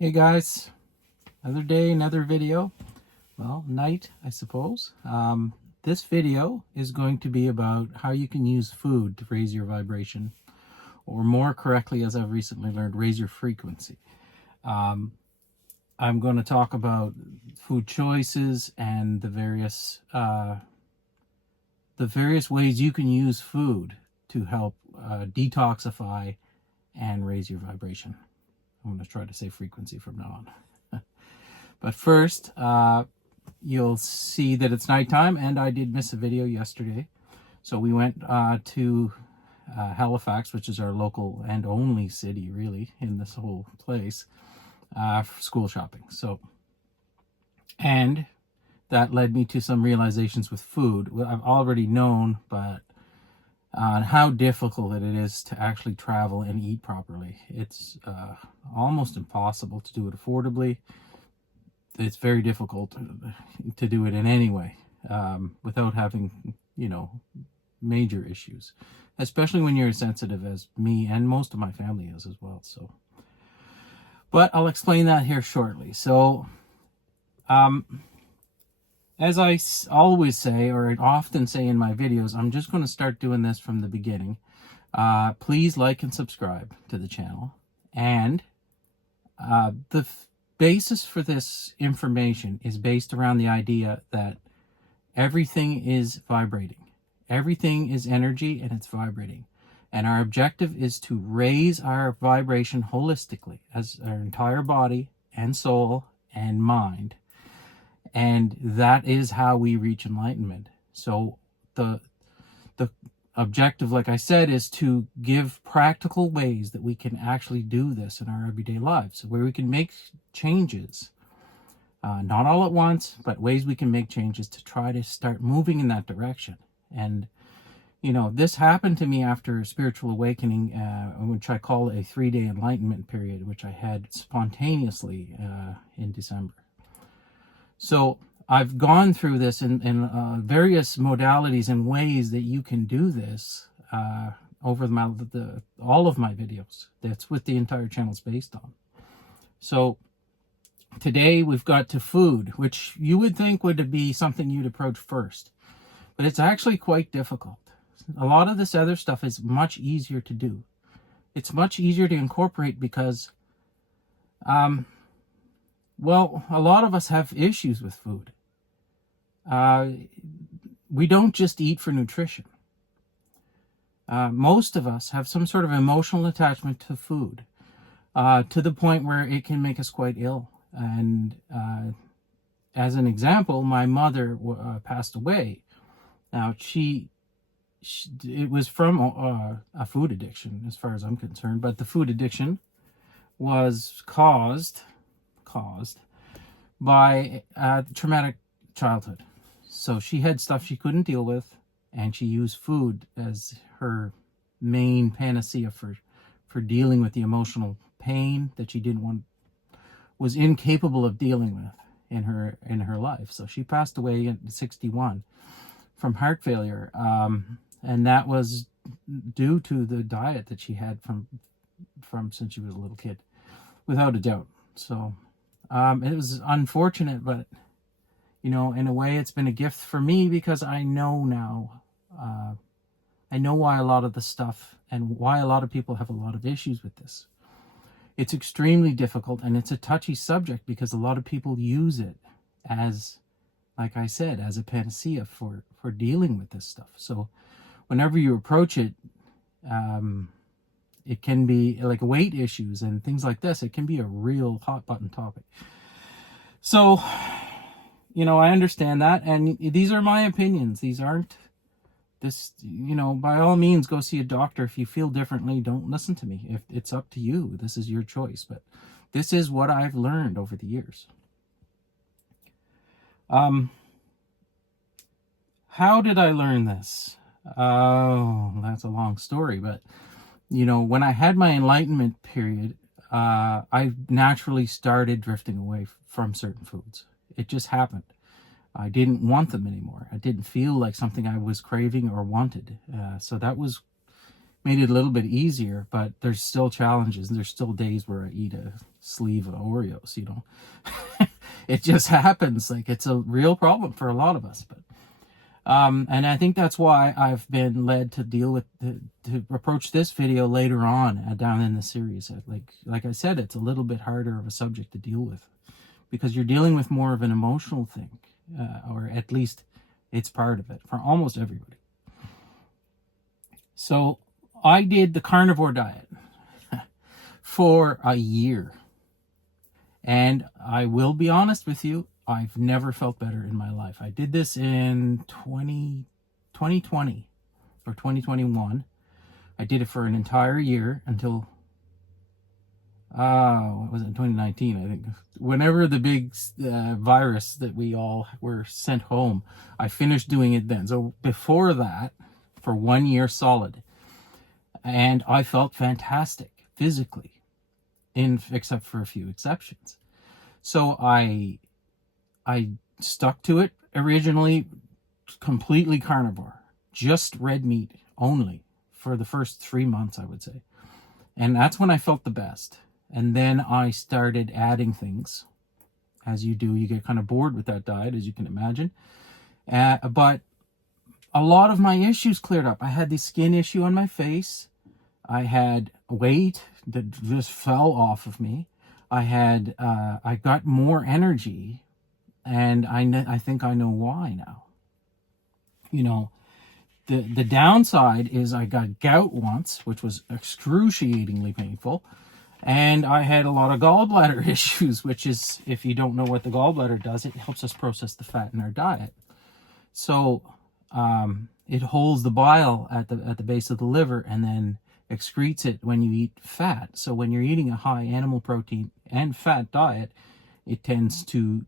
Hey guys, another day, another video. Well, night, I suppose. This video is going to be about how you can use food to raise your vibration, or more correctly, as I've recently learned, raise your frequency. I'm going to talk about food choices and the various ways you can use food to help detoxify and raise your vibration. I'm going to try to say frequency from now on. But first, you'll see that it's nighttime, and I did miss a video yesterday. So we went to Halifax, which is our local and only city, really, in this whole place, for school shopping. And that led me to some realizations with food. I've already known, but how difficult it is to actually travel and eat properly. It's almost impossible to do it affordably. It's very difficult to do it in any way without having, major issues, especially when you're as sensitive as me and most of my family is as well. So, but I'll explain that here shortly. So, as I always say, or often say in my videos, I'm just going to start doing this from the beginning. Please like and subscribe to the channel. And the basis for this information is based around the idea that everything is vibrating. Everything is energy and it's vibrating. And our objective is to raise our vibration holistically as our entire body and soul and mind. And that is how we reach enlightenment. So the objective, like I said, is to give practical ways that we can actually do this in our everyday lives, where we can make changes, not all at once, but ways we can make changes to try to start moving in that direction. And, this happened to me after a spiritual awakening, which I call a 3-day enlightenment period, which I had spontaneously in December. So I've gone through this in various modalities and ways that you can do this over all of my videos. That's what the entire channel is based on. So today we've got to food, which you would think would be something you'd approach first. But it's actually quite difficult. A lot of this other stuff is much easier to do. It's much easier to incorporate because well, a lot of us have issues with food. We don't just eat for nutrition. Most of us have some sort of emotional attachment to food, to the point where it can make us quite ill. And as an example, my mother passed away. Now, it was from a food addiction, as far as I'm concerned, but the food addiction was caused by traumatic childhood. So she had stuff she couldn't deal with, and she used food as her main panacea for dealing with the emotional pain that she was incapable of dealing with in her life. So she passed away at 61 from heart failure, and that was due to the diet that she had from since she was a little kid, without a doubt. So it was unfortunate, but in a way it's been a gift for me, because I know now, I know why a lot of the stuff and why a lot of people have a lot of issues with this. It's extremely difficult, and it's a touchy subject because a lot of people use it as, like I said, as a panacea for dealing with this stuff. So whenever you approach it, it can be like weight issues and things like this. It can be a real hot button topic. So, I understand that. And these are my opinions. These aren't this, by all means, go see a doctor. If you feel differently, don't listen to me. If it's up to you, this is your choice. But this is what I've learned over the years. How did I learn this? Oh, that's a long story, but when I had my enlightenment period, I naturally started drifting away from certain foods. It just happened. I didn't want them anymore. I didn't feel like something I was craving or wanted. So that was made it a little bit easier, but there's still challenges. There's still days where I eat a sleeve of Oreos, you know. It just happens. Like, it's a real problem for a lot of us. But and I think that's why I've been led to deal with to approach this video later on down in the series. Like I said, it's a little bit harder of a subject to deal with because you're dealing with more of an emotional thing, or at least it's part of it for almost everybody. So I did the carnivore diet for a year. And I will be honest with you, I've never felt better in my life. I did this in 2020 or 2021. I did it for an entire year until, what was it, 2019, I think. Whenever the big virus that we all were sent home, I finished doing it then. So before that, for 1 year solid. And I felt fantastic physically, except for a few exceptions. So I stuck to it originally, completely carnivore, just red meat only for the first 3 months, I would say. And that's when I felt the best. And then I started adding things. As you do, you get kind of bored with that diet, as you can imagine. But a lot of my issues cleared up. I had the skin issue on my face. I had weight that just fell off of me. I got more energy, and I think I know why now. You know, the downside is I got gout once, which was excruciatingly painful, and I had a lot of gallbladder issues, which is, if you don't know what the gallbladder does, it helps us process the fat in our diet. So it holds the bile at the base of the liver and then excretes it when you eat fat. So when you're eating a high animal protein and fat diet, it tends to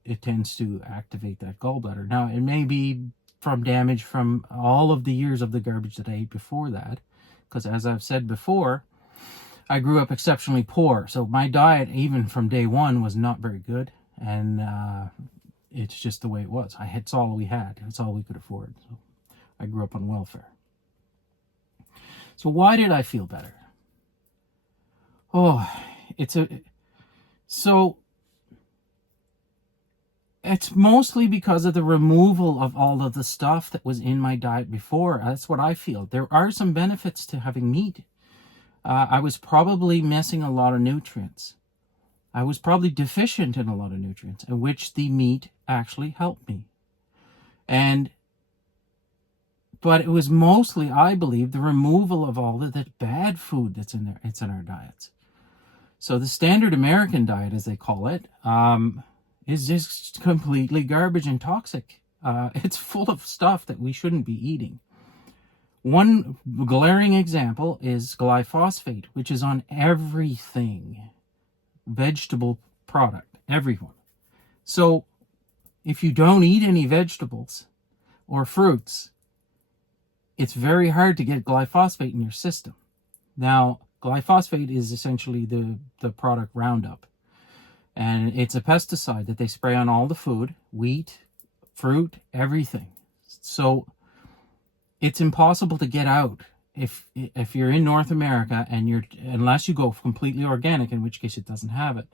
activate that gallbladder. Now, it may be from damage from all of the years of the garbage that I ate before that, because as I've said before, I grew up exceptionally poor. So my diet, even from day one, was not very good, and it's just the way it was. It's all we had. It's all we could afford. So I grew up on welfare. So why did I feel better? Oh, it's mostly because of the removal of all of the stuff that was in my diet before. That's what I feel. There are some benefits to having meat. I was probably missing a lot of nutrients. I was probably deficient in a lot of nutrients, in which the meat actually helped me. But it was mostly, I believe, the removal of all of that bad food that's in there. It's in our diets. So the standard American diet, as they call it, is just completely garbage and toxic. It's full of stuff that we shouldn't be eating. One glaring example is glyphosate, which is on everything. Vegetable product, everyone. So if you don't eat any vegetables or fruits, it's very hard to get glyphosate in your system. Now, glyphosate is essentially the product Roundup. And it's a pesticide that they spray on all the food, wheat, fruit, everything. So it's impossible to get out if you're in North America, and unless you go completely organic, in which case it doesn't have it,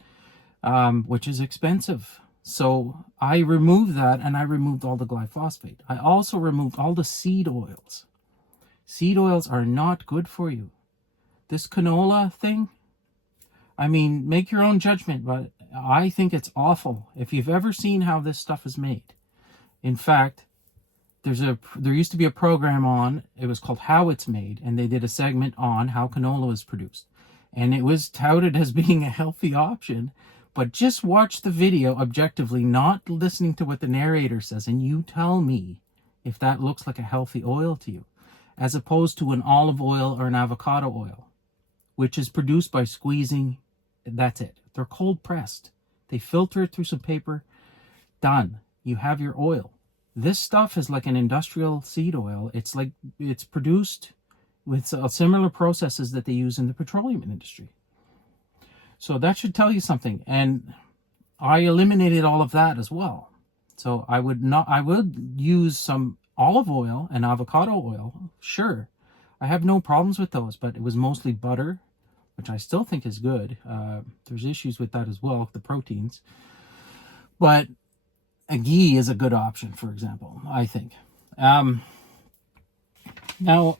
which is expensive. So I removed that, and I removed all the glyphosate. I also removed all the seed oils. Seed oils are not good for you. This canola thing, I mean, make your own judgment, but I think it's awful. If you've ever seen how this stuff is made. In fact, there used to be a program on, it was called How It's Made, and they did a segment on how canola is produced. And it was touted as being a healthy option, but just watch the video objectively, not listening to what the narrator says, and you tell me if that looks like a healthy oil to you, as opposed to an olive oil or an avocado oil, which is produced by squeezing. That's it. They're cold pressed. They filter it through some paper. Done. You have your oil. This stuff is like an industrial seed oil. It's produced with similar processes that they use in the petroleum industry. So that should tell you something. And I eliminated all of that as well. So I would use some olive oil and avocado oil, sure. I have no problems with those, but it was mostly butter, which I still think is good. There's issues with that as well, the proteins. But a ghee is a good option, for example, I think. Now,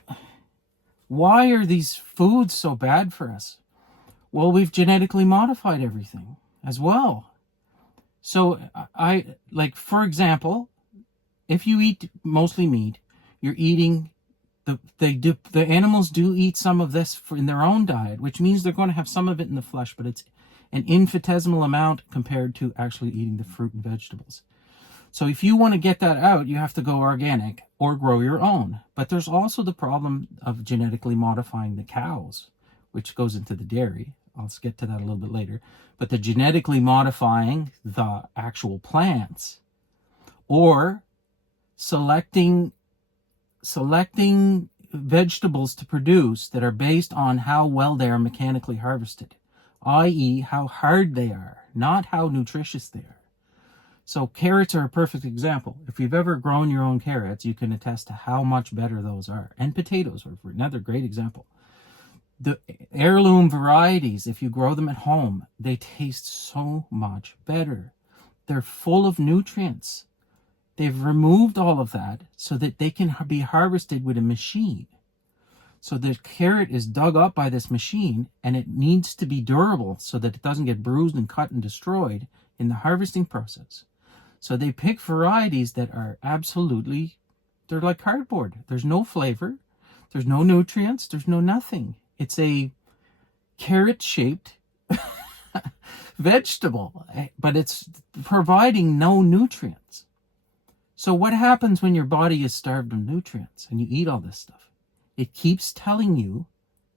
why are these foods so bad for us? Well, we've genetically modified everything as well. So for example, if you eat mostly meat, you're eating the animals do eat some of this in their own diet, which means they're going to have some of it in the flesh, but it's an infinitesimal amount compared to actually eating the fruit and vegetables. So if you want to get that out, you have to go organic or grow your own. But there's also the problem of genetically modifying the cows, which goes into the dairy. I'll get to that a little bit later. But the genetically modifying the actual plants, or selecting vegetables to produce that are based on how well they are mechanically harvested, i.e. how hard they are, not how nutritious they are. So carrots are a perfect example. If you've ever grown your own carrots, you can attest to how much better those are. And potatoes are another great example. The heirloom varieties, if you grow them at home, they taste so much better. They're full of nutrients. They've removed all of that so that they can be harvested with a machine. So the carrot is dug up by this machine, and it needs to be durable so that it doesn't get bruised and cut and destroyed in the harvesting process. So they pick varieties that are absolutely, they're like cardboard. There's no flavor. There's no nutrients. There's no nothing. It's a carrot-shaped vegetable, but it's providing no nutrients. So what happens when your body is starved of nutrients and you eat all this stuff? It keeps telling you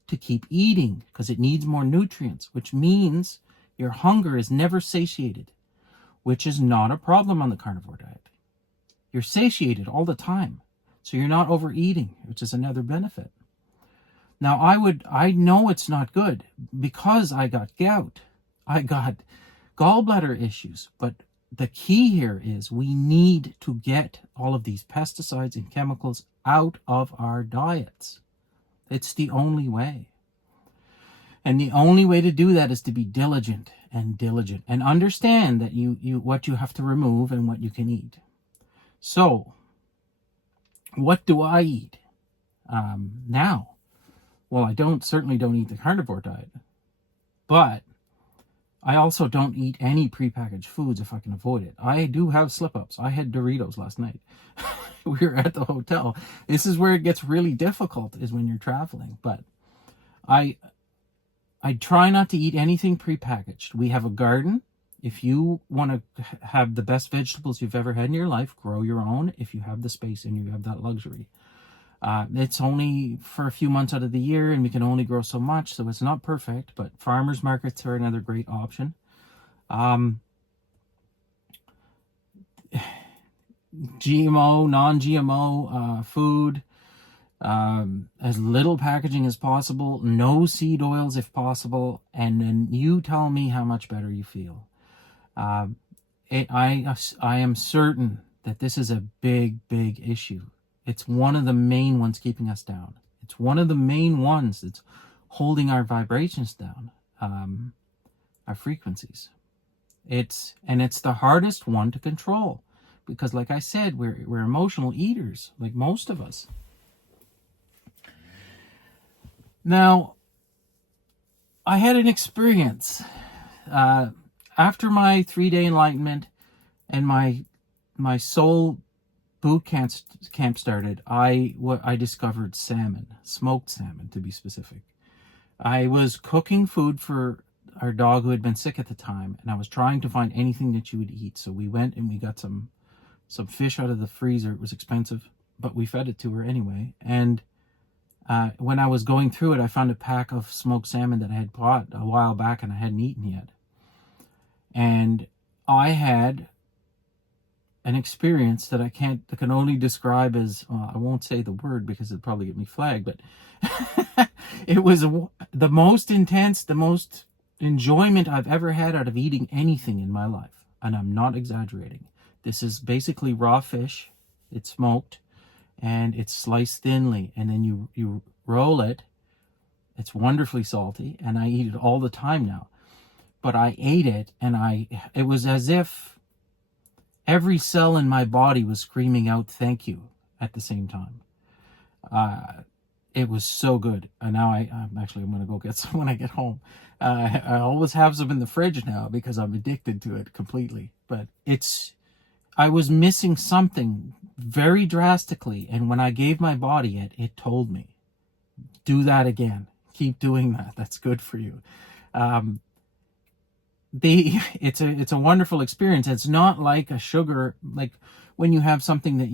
to keep eating because it needs more nutrients, which means your hunger is never satiated, which is not a problem on the carnivore diet. You're satiated all the time, so you're not overeating, which is another benefit. Now, I know it's not good because I got gout. I got gallbladder issues, but the key here is we need to get all of these pesticides and chemicals out of our diets. It's the only way. And the only way to do that is to be diligent and understand that you what you have to remove and what you can eat. So, what do I eat now? Well, I certainly don't eat the carnivore diet, but I also don't eat any prepackaged foods if I can avoid it. I do have slip-ups. I had Doritos last night. We were at the hotel. This is where it gets really difficult, is when you're traveling. But I try not to eat anything prepackaged. We have a garden. If you want to have the best vegetables you've ever had in your life, grow your own if you have the space and you have that luxury. It's only for a few months out of the year, and we can only grow so much, so it's not perfect, but farmers markets are another great option. GMO, non-GMO food, as little packaging as possible, no seed oils if possible, and then you tell me how much better you feel. I am certain that this is a big issue. It's one of the main ones keeping us down. It's one of the main ones that's holding our vibrations down, our frequencies. It's the hardest one to control because, like I said, we're emotional eaters, like most of us. Now, I had an experience after my 3-day enlightenment and my soul boot camp started. I discovered salmon, smoked salmon to be specific. I was cooking food for our dog who had been sick at the time, and I was trying to find anything that she would eat. So we went and we got some fish out of the freezer. It was expensive, but we fed it to her anyway. And when I was going through it, I found a pack of smoked salmon that I had bought a while back and I hadn't eaten yet. And I had an experience that I can only describe as, I won't say the word because it'd probably get me flagged, but it was the most intense, the most enjoyment I've ever had out of eating anything in my life. And I'm not exaggerating. This is basically raw fish. It's smoked. and it's sliced thinly, and then you roll it. It's wonderfully salty, and I eat it all the time now. But I ate it, and it was as if every cell in my body was screaming out thank you at the same time. It was so good. And now I'm going to go get some when I get home. I always have some in the fridge now because I'm addicted to it completely. But I was missing something very drastically. And when I gave my body it, it told me, do that again. Keep doing that. That's good for you. It's a wonderful experience. It's not like a sugar, like when you have something that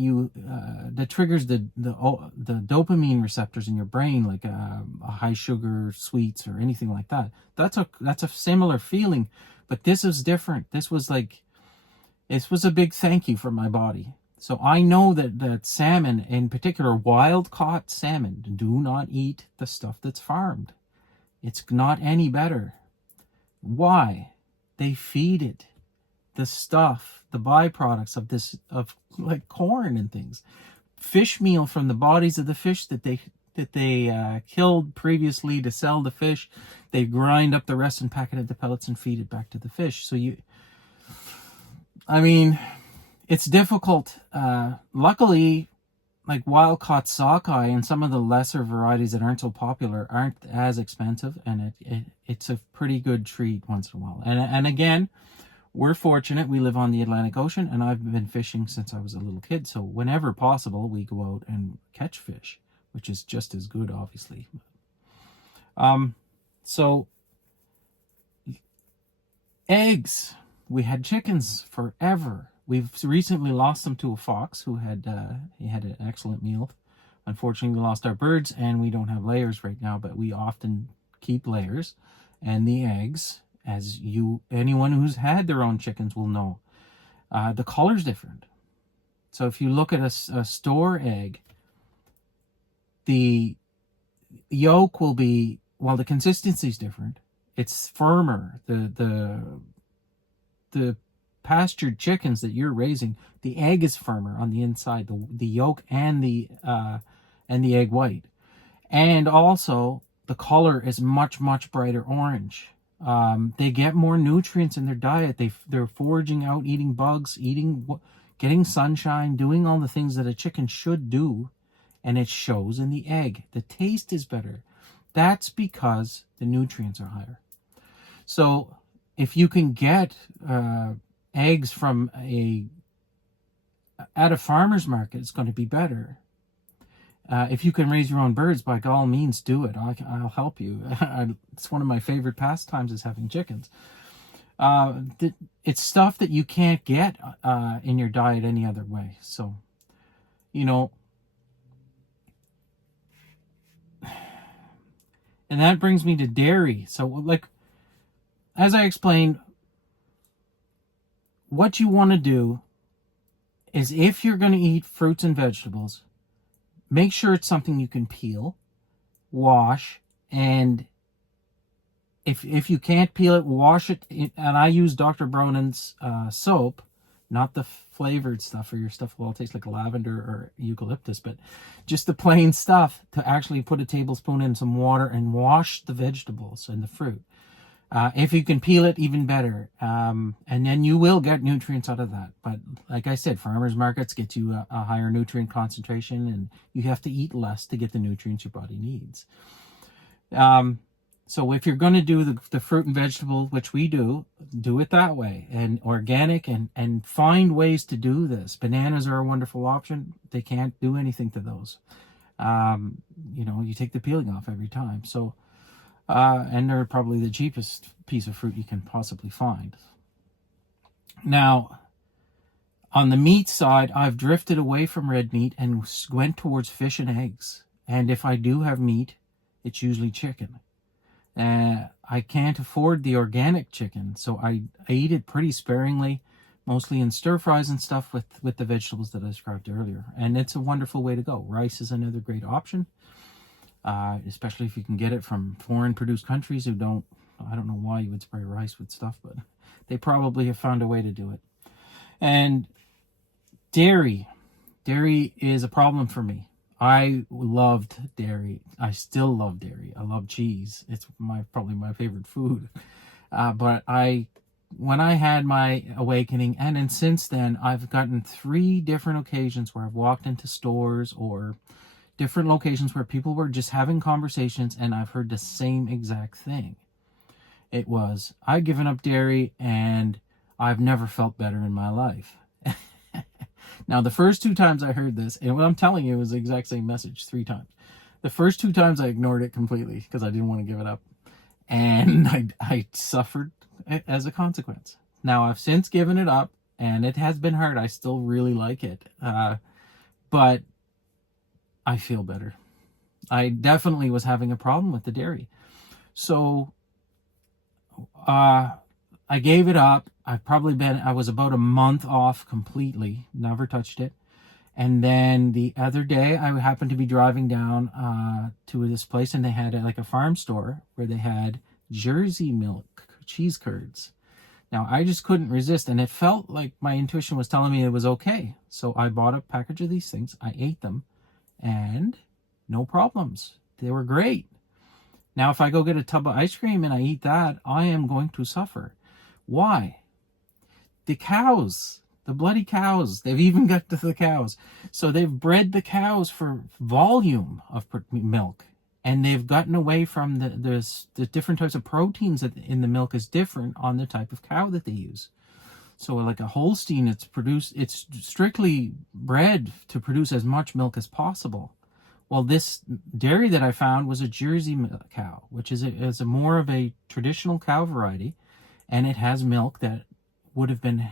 that triggers the dopamine receptors in your brain, like a high sugar sweets or anything like that. That's a similar feeling, but this is different. This was a big thank you for my body. So I know that salmon, in particular wild caught salmon, do not eat the stuff that's farmed. It's not any better. Why? They feed it the stuff, the byproducts of like corn and things, fish meal from the bodies of the fish that they killed previously to sell the fish. They grind up the rest and pack it into pellets and feed it back to the fish. So it's difficult. Luckily, like wild caught sockeye and some of the lesser varieties that aren't so popular aren't as expensive, and it's a pretty good treat once in a while. And again, we're fortunate. We live on the Atlantic Ocean, and I've been fishing since I was a little kid. So whenever possible, we go out and catch fish, which is just as good, obviously. So eggs. We had chickens forever. We've recently lost them to a fox who had an excellent meal. Unfortunately, we lost our birds, and we don't have layers right now, but we often keep layers. And the eggs, as anyone who's had their own chickens will know, the color's different. So if you look at a store egg, the yolk will be, while the consistency's different, it's firmer. The pastured chickens that you're raising, the egg is firmer on the inside, the yolk and the egg white, and also the color is much brighter orange. They get more nutrients in their diet. They're foraging out, eating bugs, getting sunshine, doing all the things that a chicken should do, and it shows in the egg. The taste is better. That's because the nutrients are higher. So if you can get eggs from at a farmer's market, it's going to be better. If you can raise your own birds, by all means, do it. I'll help you. It's one of my favorite pastimes is having chickens. It's stuff that you can't get in your diet any other way. So, and that brings me to dairy. So, like, as I explained, what you want to do is, if you're going to eat fruits and vegetables, make sure it's something you can peel, wash, and if you can't peel it, wash it. And I use Dr. Bronin's soap, not the flavored stuff, or your stuff will all taste like lavender or eucalyptus, but just the plain stuff, to actually put a tablespoon in some water and wash the vegetables and the fruit. If you can peel it, even better. And then you will get nutrients out of that. But like I said, farmers markets get you a higher nutrient concentration, and you have to eat less to get the nutrients your body needs. So if you're going to do the fruit and vegetable, which we do it that way, and organic, and find ways to do this. Bananas are a wonderful option. They can't do anything to those. You take the peeling off every time. So, and they're probably the cheapest piece of fruit you can possibly find. Now, on the meat side, I've drifted away from red meat and went towards fish and eggs. And if I do have meat, it's usually chicken. I can't afford the organic chicken, so I eat it pretty sparingly, mostly in stir fries and stuff with the vegetables that I described earlier. And it's a wonderful way to go. Rice is another great option. Especially if you can get it from foreign produced countries I don't know why you would spray rice with stuff, but they probably have found a way to do it. And dairy. Dairy is a problem for me. I loved dairy. I still love dairy. I love cheese. It's probably my favorite food. But when I had my awakening, and then since then, I've gotten 3 different occasions where I've walked into stores or different locations where people were just having conversations, and I've heard the same exact thing. It was, I've given up dairy and I've never felt better in my life. Now, the first 2 times I heard this, and what I'm telling you is the exact same message 3 times. The first 2 times I ignored it completely because I didn't want to give it up. And I suffered as a consequence. Now, I've since given it up, and it has been hard. I still really like it. But I feel better. I definitely was having a problem with the dairy. So I gave it up. I was about a month off completely, never touched it. And then the other day, I happened to be driving down to this place, and they had like a farm store where they had Jersey milk cheese curds. Now, I just couldn't resist, and it felt like my intuition was telling me it was okay. So I bought a package of these things. I ate them, and no problems. They were great. Now, if I go get a tub of ice cream and I eat that, I am going to suffer. Why? The cows, the bloody cows, they've even got to the cows. So they've bred the cows for volume of milk, and they've gotten away from the different types of proteins that in the milk is different on the type of cow that they use. So like a Holstein, it's strictly bred to produce as much milk as possible. Well, this dairy that I found was a Jersey cow, which is a more of a traditional cow variety, and it has milk that would have been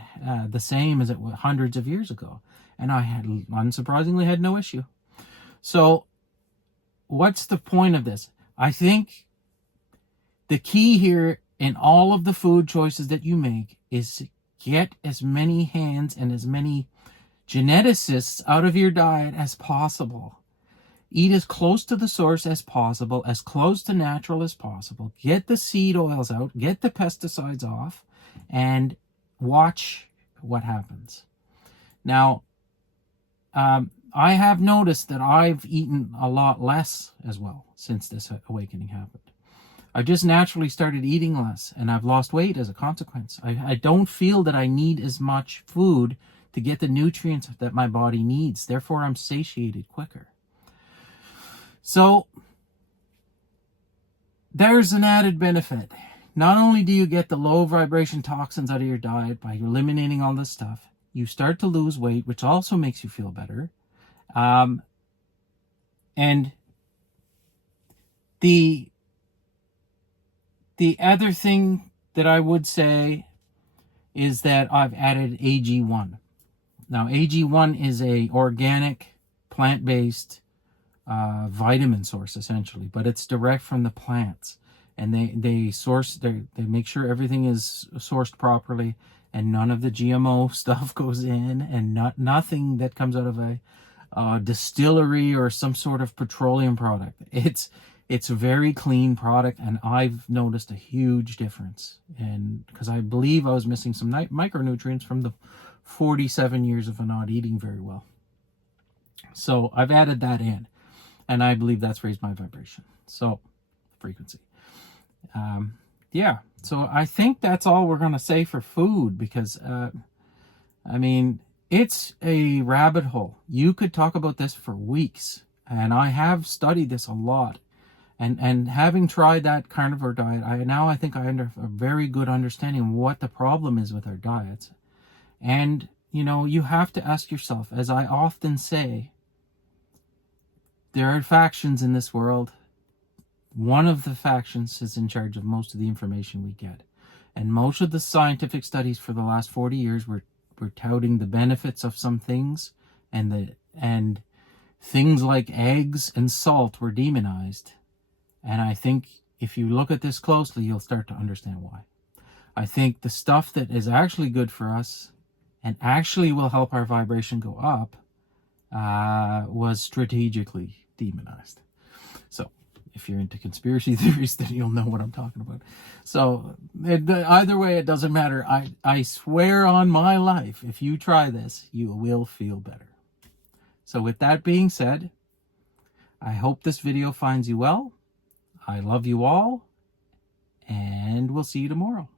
the same as it was hundreds of years ago. And I unsurprisingly had no issue. So what's the point of this? I think the key here in all of the food choices that you make is get as many hands and as many geneticists out of your diet as possible. Eat as close to the source as possible, as close to natural as possible. Get the seed oils out, get the pesticides off, and watch what happens. Now, I have noticed that I've eaten a lot less as well since this awakening happened. I just naturally started eating less, and I've lost weight as a consequence. I don't feel that I need as much food to get the nutrients that my body needs. Therefore, I'm satiated quicker. So there's an added benefit. Not only do you get the low vibration toxins out of your diet by eliminating all this stuff, you start to lose weight, which also makes you feel better. And the other thing that I would say is that I've added AG1. Now, AG1 is a organic, plant-based vitamin source essentially, but it's direct from the plants, and they make sure everything is sourced properly, and none of the GMO stuff goes in, and nothing that comes out of a distillery or some sort of petroleum product. It's a very clean product, and I've noticed a huge difference, and because I believe I was missing some micronutrients from the 47 years of not eating very well. So I've added that in, and I believe that's raised my vibration, so frequency. Yeah, so I think that's all we're going to say for food, because I mean, it's a rabbit hole. You could talk about this for weeks, and I have studied this a lot, and having tried that carnivore diet, I think I have a very good understanding of what the problem is with our diets. And you have to ask yourself, as I often say, there are factions in this world. One of the factions is in charge of most of the information we get. And most of the scientific studies for the last 40 years were touting the benefits of some things, and things like eggs and salt were demonized. And I think if you look at this closely, you'll start to understand why. I think the stuff that is actually good for us and actually will help our vibration go up was strategically demonized. So if you're into conspiracy theories, then you'll know what I'm talking about. So either way, it doesn't matter. I swear on my life, if you try this, you will feel better. So with that being said, I hope this video finds you well. I love you all, and we'll see you tomorrow.